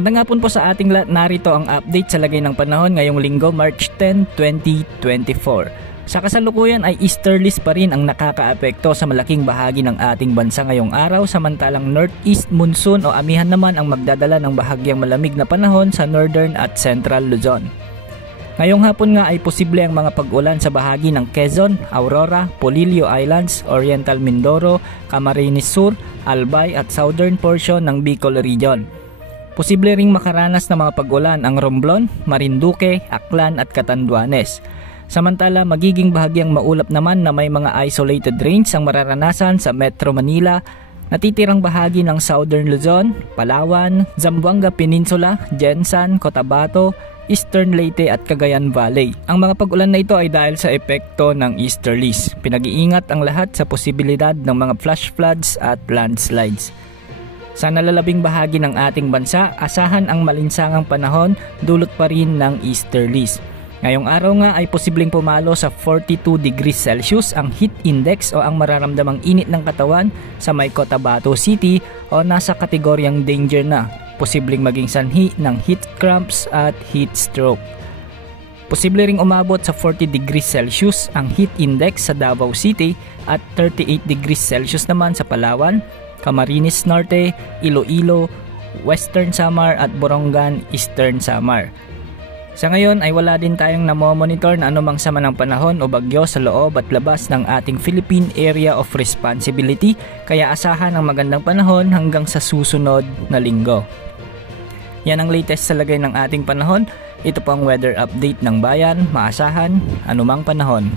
Magandang hapon po sa ating lahat. Narito ang update sa lagay ng panahon ngayong linggo, March 10, 2024. Sa kasalukuyan ay easterlies pa rin ang nakakaapekto sa malaking bahagi ng ating bansa ngayong araw, samantalang northeast monsoon o amihan naman ang magdadala ng bahagyang malamig na panahon sa northern at central Luzon. Ngayong hapon nga ay posible ang mga pag-ulan sa bahagi ng Quezon, Aurora, Polillo Islands, Oriental Mindoro, Camarines Sur, Albay at southern portion ng Bicol Region. Posible ring makaranas ng mga pag-ulan ang Romblon, Marinduque, Aklan at Catanduanes. Samantala, magiging bahagyang maulap naman na may mga isolated rains ang mararanasan sa Metro Manila, natitirang bahagi ng Southern Luzon, Palawan, Zamboanga Peninsula, Jensan, Cotabato, Eastern Leyte at Cagayan Valley. Ang mga pag-ulan na ito ay dahil sa epekto ng easterlies. Pinag-iingat ang lahat sa posibilidad ng mga flash floods at landslides. Sa nalalabing bahagi ng ating bansa, asahan ang malinsangang panahon dulot pa rin ng easterlies. Ngayong araw nga ay posibleng pumalo sa 42 degrees Celsius ang heat index o ang mararamdamang init ng katawan sa may Cotabato City o nasa kategoryang danger na. Posibleng maging sanhi ng heat cramps at heat stroke. Posible ring umabot sa 40 degrees Celsius ang heat index sa Davao City at 38 degrees Celsius naman sa Palawan, Camarines Norte, Iloilo, Western Samar at Borongan, Eastern Samar. Sa ngayon ay wala din tayong namomonitor na anumang sama ng panahon o bagyo sa loob at labas ng ating Philippine Area of Responsibility, kaya asahan ang magandang panahon hanggang sa susunod na linggo. Yan ang latest sa lagay ng ating panahon. Ito po ang weather update ng bayan, maasahan anumang panahon.